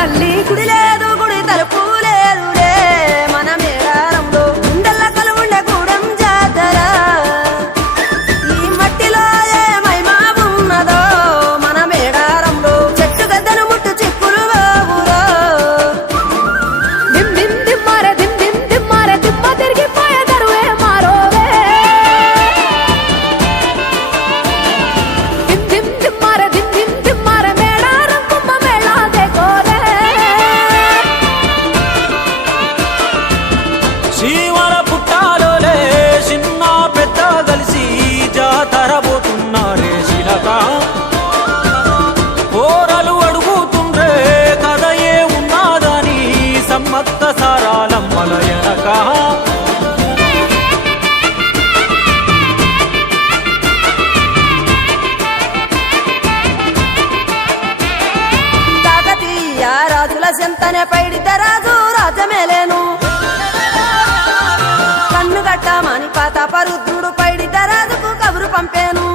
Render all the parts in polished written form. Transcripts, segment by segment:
తల్లి గుడి లేదు గుడి తలుపు లేదులే మన మేడారంలో గుండెల్ల కలువుండే గూడెం జాతర ఈ మట్టిలో ఏ మహిమ ఉన్నదో మన మేడారంలో చెట్టు గద్దను ముట్టు చిక్కులు బాబులో దిమ్ దిమ్ దిమ్మారే దిమ్ దిమ్ దిమ్మారే దిమ్మ తిరిగిపోయే దరువే మారోవే దిమ్ దిమ్ దిమ్మారే దిమ్ దిమ్ దిమ్మారే మేడారం కుంభ మేళా దేకోరే శ్రీవర పుట్టాలోలే చిన్న పెద్ద కలిసి జాతర పోతున్నారే శిలక పోరలు అడుగుతుండ్రే కథ ఏ ఉన్నాదని సమ్మక్క సారాలమ్మల ఎనక కాకతీయ రాజుల చెంతనే పైడిత రాజు రాజమేలేను కన్ను గట్టమని పాతాపరుద్రుడు పైడిత రాజుకు కబురు పంపేను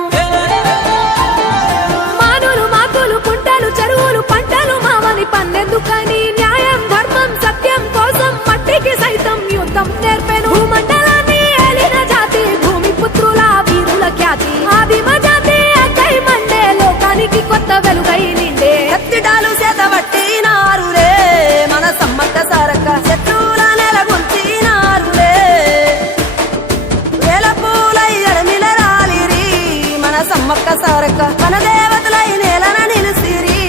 మానులు మాకులు కుంటలు చెరువులు పంటలు మామని పన్నెందుకని న్యాయం ధర్మం సత్యం కోసం మట్టికి సైతం యుద్ధం నేర్పెను భూమండలాన్ని ఏలిన జాతి భూమి పుత్రుల వీరుల ఖ్యాతి ఆదిమ జాతి అక్కై మండే లోకానికి కొత్త వెలుగై నిండే కత్తిడాలు చేతబట్టినారులే మన సమ్మక్క సారక్క శత్రువుల నెలగొల్చినారులే వేల పూలై ఎడమిల రాలిరి మన సమ్మక్క సారక్క మన దేవతలై నేలన నిలిసిరి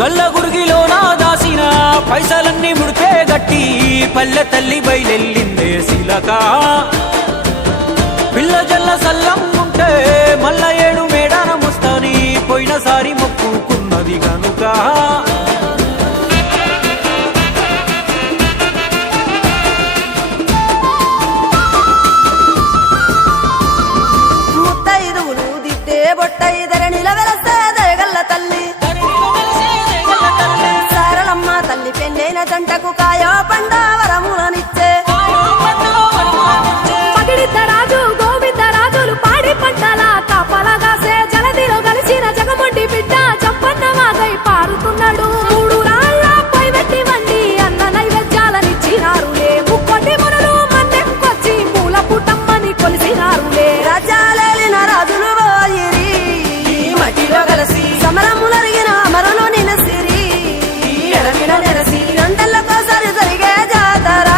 గల్ల గురిగిలోన దాసిన పైసలన్నీ ముడిపే గట్టి పల్లె తల్లి బయలెల్లిందే శిలక పిల్ల జల్ల సల్లం ఉంటే మల్ల ఏడు మేడాన ముస్తాని పోయినసారి మొక్కుకున్నది గనుక ముత్తైదువులు దిద్దే బొట్టైదర నిలవెలసే దయగల్ల తల్లి సారలమ్మ తల్లి పెళ్ళైన జంటకు కాయో పండ వరములనిచ్చే పగిడిద్దరాజు గోవిందరాజులు పాడి పంటల కాపలగాసే జలదిలో కలిసిన జగమొండి బిడ్డ చంపన్న వాగై పారుతున్నాడు మూడు రాళ్ళ పైవెట్టి వండి అన్న నైవేద్యాలనిచ్చినారులే ముక్కోటి మునులు మందెంకొచ్చి పూల పుట్టమ్మని కొలిసినారులే రాజ్యాలేలిన రాజులు పోయిరి ఈ మట్టిలో కలిసి సమరములరిగిన అమరులు నిలసిరి ఈ ఎడమిన నెరసి రెండెళ్ళకోసారి జరిగే జాతర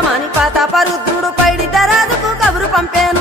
మాని పాతాప రుద్రుడు పైడి రాజుకు కబురు పంపేను